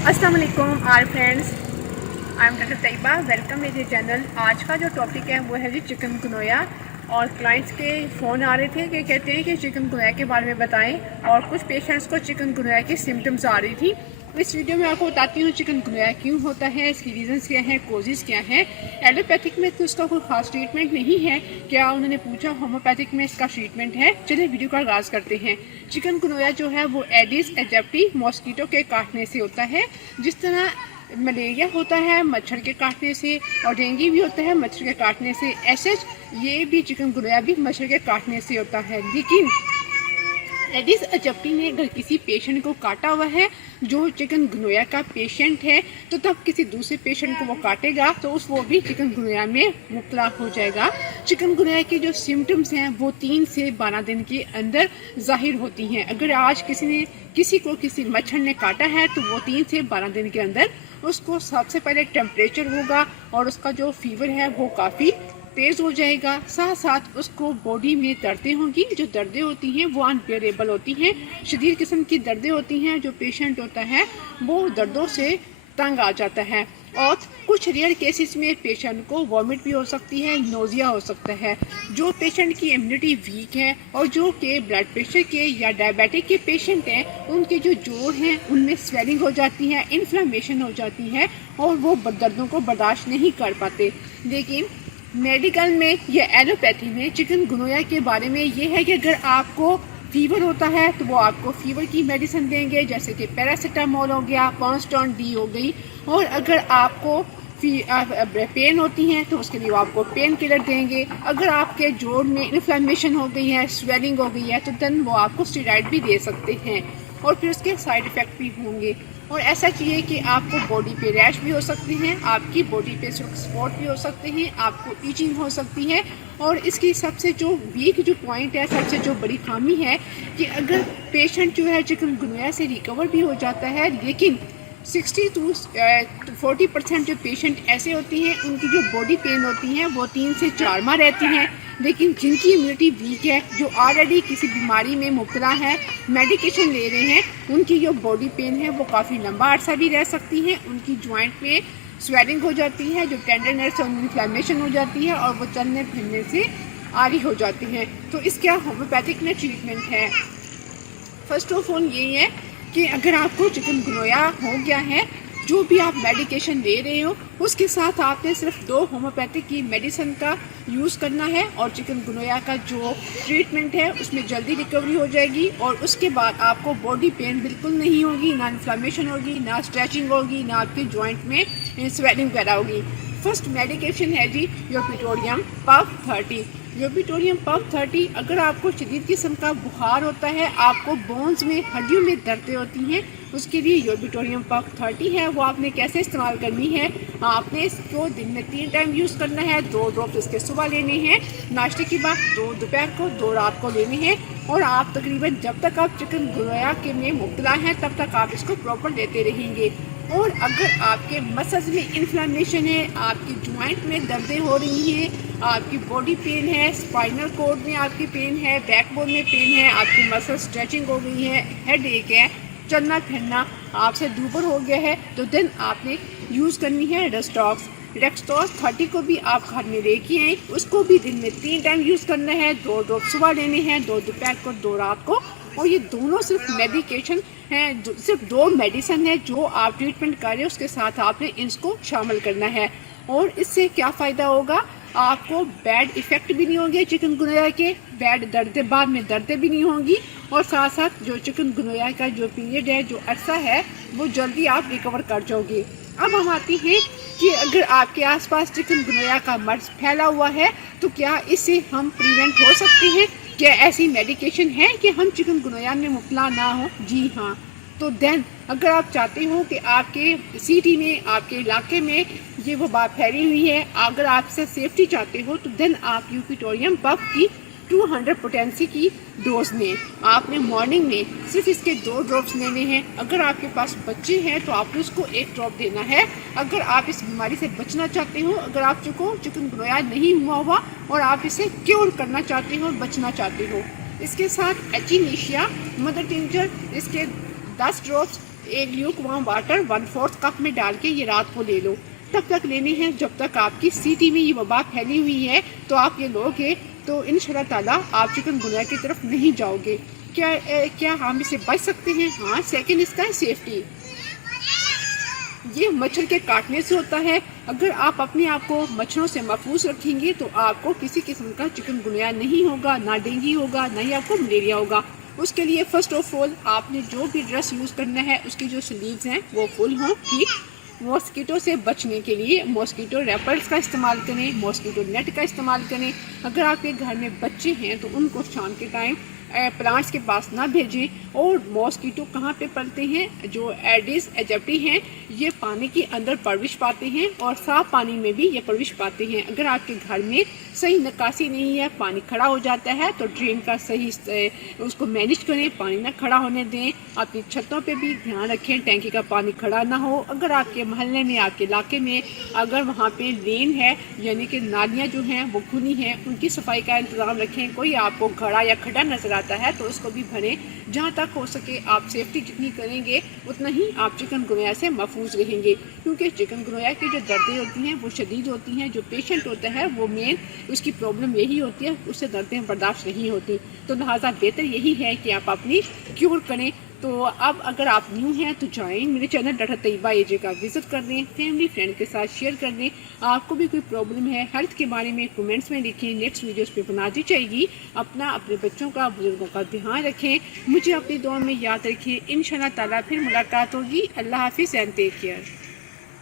अस्सलाम वालेकुम are friends, I am doctor Tayyaba. Welcome मेरे चैनल। आज का जो टॉपिक है वो है जी चिकनगुनिया। और क्लाइंट्स के फ़ोन आ रहे थे कि कहते हैं कि चिकनगुनिया के बारे में बताएं, और कुछ पेशेंट्स को चिकनगुनिया की सिम्टम्स आ रही थी। इस वीडियो में आपको बताती हूँ चिकनगुनिया क्यों होता है, इसकी रीज़न्स क्या हैं, कोजेज़ क्या हैं। एलोपैथिक में तो इसका कोई ख़ास ट्रीटमेंट नहीं है। क्या उन्होंने पूछा होम्योपैथिक में इसका ट्रीटमेंट है। चलिए वीडियो का आगाज़ करते हैं। चिकनगुनिया जो है वो एडिस एजिप्टी मॉस्किटो के काटने से होता है। जिस तरह मलेरिया होता है मच्छर के काटने से, और डेंगू भी होता है मच्छर के काटने से, ऐसे ये भी चिकनगुनिया भी मच्छर के काटने से होता है। लेकिन एडिस एजिप्टी ने अगर किसी पेशेंट को काटा हुआ है जो चिकनगुनिया का पेशेंट है, तो तब किसी दूसरे पेशेंट को वो काटेगा तो वो भी चिकनगुनिया में मुब्तला हो जाएगा। चिकनगुनिया के जो सिम्टम्स हैं वो 3 से 12 दिन के अंदर ज़ाहिर होती हैं। अगर आज किसी को किसी मच्छर ने काटा है तो वो 3 से 12 दिन के अंदर उसको सबसे पहले टेम्परेचर होगा और उसका जो फीवर है वो काफ़ी तेज़ हो जाएगा। साथ साथ उसको बॉडी में दर्दें होंगी। जो दर्दें होती हैं वो अनबेरेबल होती हैं, शदीद किस्म की दर्दें होती हैं। जो पेशेंट होता है वो दर्दों से तंग आ जाता है। और कुछ रेयर केसेस में पेशेंट को वॉमिट भी हो सकती है, नोज़िया हो सकता है। जो पेशेंट की इम्यूनिटी वीक है और जो के ब्लड प्रेशर के या डायबिटिक के पेशेंट हैं, उनके जो जोड़ हैं उनमें स्वेलिंग हो जाती है, इन्फ्लेमेशन हो जाती है और वो दर्दों को बर्दाश्त नहीं कर पाते। लेकिन मेडिकल में या एलोपैथी में चिकनगुनिया के बारे में ये है कि अगर आपको फीवर होता है तो वो आपको फीवर की मेडिसिन देंगे, जैसे कि पैरासीटामोल हो गया, कॉन्स्टॉन डी हो गई। और अगर आपको पेन होती हैं तो उसके लिए वो आपको पेन किलर देंगे। अगर आपके जोड़ में इन्फ्लेमेशन हो गई है, स्वेलिंग हो गई है, तो देन वो आपको स्टेरॉइड भी दे सकते हैं और फिर उसके साइड इफ़ेक्ट भी होंगे। और ऐसा चाहिए कि आपको बॉडी पे रैश भी हो सकती हैं, आपकी बॉडी पे स्पॉट भी हो सकते हैं, आपको ईचिंग हो सकती है। और इसकी सबसे जो वीक जो पॉइंट है, सबसे जो बड़ी खामी है कि अगर पेशेंट जो है चिकनगुनिया से रिकवर भी हो जाता है, लेकिन 60 to 40% जो पेशेंट ऐसे होती हैं उनकी जो बॉडी पेन होती हैं वो 3 से 4 माह रहती हैं। लेकिन जिनकी इम्यूनिटी वीक है, जो ऑलरेडी किसी बीमारी में मुब्तला है, मेडिकेशन ले रहे हैं, उनकी जो बॉडी पेन है वो काफ़ी लंबा अरसा भी रह सकती है। उनकी जॉइंट में स्वेलिंग हो जाती है, जो टेंडरनेस और इन्फ्लेमेशन हो जाती है और वो चलने फिरने से आरी हो जाती है। तो इसका होम्योपैथिक में ट्रीटमेंट है। फर्स्ट ऑफ ऑल यही है कि अगर आपको चिकनगुनिया हो गया है, जो भी आप मेडिकेशन ले रहे हो उसके साथ आपने सिर्फ 2 होम्योपैथिक की मेडिसिन का यूज़ करना है और चिकनगुनिया का जो ट्रीटमेंट है उसमें जल्दी रिकवरी हो जाएगी। और उसके बाद आपको बॉडी पेन बिल्कुल नहीं होगी, ना इन्फ्लेमेशन होगी, ना स्ट्रेचिंग होगी, ना आपके जॉइंट में स्वेलिंग पैदा होगी। फर्स्ट मेडिकेशन है जी यूबिटोरियम पफ 30। यूबिटोरियम पफ 30 अगर आपको शदीद किस्म का बुखार होता है, आपको बोन्स में हड्डियों में दर्दें होती हैं, उसके लिए यूबिटोरियम पफ 30 है। वो आपने कैसे इस्तेमाल करनी है, आपने इसको दिन में 3 टाइम यूज़ करना है। 2 ड्रॉप्स इसके सुबह लेने हैं नाश्ते के बाद, 2 दोपहर को, 2 रात को लेने हैं। और आप तकरीबन जब तक आप चिकनगुनिया के में मुब्तला हैं तब तक आप इसको प्रॉपर लेते रहेंगे। और अगर आपके मसल्स में इन्फ्लेमेशन है, आपकी जॉइंट में दर्दें हो रही हैं, आपकी बॉडी पेन है, स्पाइनल कॉर्ड में आपकी पेन है, बैकबोन में पेन है, आपकी मसल स्ट्रेचिंग हो गई है, हेड एक है, चलना फिरना आपसे दूबर हो गया है, तो देन आपने यूज़ करनी है डेक्सटॉक्स। डेक्सटॉक्स 30 को भी आप घर में लेके आए, उसको भी दिन में 3 टाइम यूज़ करना है। 2 ड्रॉप सुबह लेने हैं, 2 दोपहर को, 2 रात को। और ये दोनों सिर्फ मेडिकेशन हैं, सिर्फ 2 मेडिसिन है जो आप ट्रीटमेंट कर रहे हो, उसके साथ आपने इसको शामिल करना है। और इससे क्या फ़ायदा होगा, आपको बैड इफ़ेक्ट भी नहीं होंगे चिकनगुनिया के, बैड दर्द बाद में दर्दें भी नहीं होंगी। और साथ साथ जो चिकनगुनिया का जो पीरियड है, जो अरसा है, वो जल्दी आप रिकवर कर जाओगे। अब हम आती हैं कि अगर आपके आसपास चिकनगुनिया का मर्ज फैला हुआ है तो क्या इससे हम प्रिवेंट हो सकते हैं, क्या ऐसी मेडिकेशन है कि हम चिकनगुनिया में मुब्तला ना हो? जी हाँ। तो देन अगर आप चाहते हो कि आपके सिटी में, आपके इलाके में ये वबा फैली हुई है, अगर आप इससे सेफ्टी चाहते हो, तो देन आप यूबिटोरियम पफ की 200 पोटेंसी की डोज लें। आपने मॉर्निंग में सिर्फ इसके 2 ड्रॉप्स लेने हैं। अगर आपके पास बच्चे हैं तो आपने उसको 1 ड्रॉप देना है। अगर आप इस बीमारी से बचना चाहते हो, अगर आप चिकनगुनिया नहीं हुआ हुआ और आप इसे क्योर करना चाहते हो, बचना चाहते हो, इसके साथ एचिनेशिया मदर टिंचर इसके 10 ड्रॉप्स एक ल्यूकवार्म वाटर 1/4 कप में डाल के ये रात को ले लो। तब तक लेने हैं जब तक आपकी सिटी में ये वबा फैली हुई है, तो आप ये लोगे तो इंशाल्लाह ताला आप चिकनगुनिया की तरफ नहीं जाओगे। क्या हम इसे बच सकते हैं? हाँ। सेकंड इसका है सेफ्टी। ये मच्छर के काटने से होता है। अगर आप अपने आप को मच्छरों से महफूज रखेंगे तो आपको किसी किस्म का चिकनगुनिया नहीं होगा, ना डेंगू होगा, ना ही आपको मलेरिया होगा। उसके लिए फर्स्ट ऑफ ऑल आपने जो भी ड्रेस यूज़ करना है उसकी जो स्लीव्स हैं वो फुल हों, ठीक। मॉस्किटो से बचने के लिए मॉस्किटो रैपर्स का इस्तेमाल करें, मॉस्किटो नेट का इस्तेमाल करें। अगर आपके घर में बच्चे हैं तो उनको शाम के टाइम प्लांट्स के पास ना भेजें। और मॉस्किटो कहाँ पे पलते हैं? जो एडिस एजिप्टी हैं ये पानी के अंदर परविश पाते हैं और साफ पानी में भी ये परविश पाते हैं। अगर आपके घर में सही निकासी नहीं है, पानी खड़ा हो जाता है, तो ड्रेन का सही उसको मैनेज करें, पानी ना खड़ा होने दें। आपकी छतों पे भी ध्यान रखें टैंकी का पानी खड़ा ना हो। अगर आपके मोहल्ले में, आपके इलाके में अगर वहाँ पे लेन है यानी कि नालियाँ जो हैं वो खुली हैं, उनकी सफाई का इंतज़ाम रखें। कोई आपको घड़ा या खड्डा नजर आता है तो उसको भी भरें। जहाँ तक हो सके आप सेफ्टी जितनी करेंगे उतना ही आप चिकनगुनिया से महफूज रहेंगे, क्योंकि चिकनगुनिया की जो दर्दें होती हैं वो शदीद होती हैं। जो पेशेंट होता है वो मेन उसकी प्रॉब्लम यही होती है, उससे दर्दें बर्दाश्त नहीं होती। तो लिहाजा बेहतर यही है कि आप अपनी क्योर करें। तो अब अगर आप न्यू हैं तो जाएं मेरे चैनल डॉक्टर तैयबा एजे का विजिट कर दें, फैमिली फ्रेंड के साथ शेयर कर दें। आपको भी कोई प्रॉब्लम है हेल्थ के बारे में कमेंट्स में लिखें, नेक्स्ट वीडियोस पे बना दी जाएगी। अपना, अपने बच्चों का, बुजुर्गों का ध्यान रखें, मुझे अपनी दुआ में याद रखें। इंशाल्लाह ताला फिर मुलाकात होगी। अल्लाह हाफिज़ एंड टेक केयर।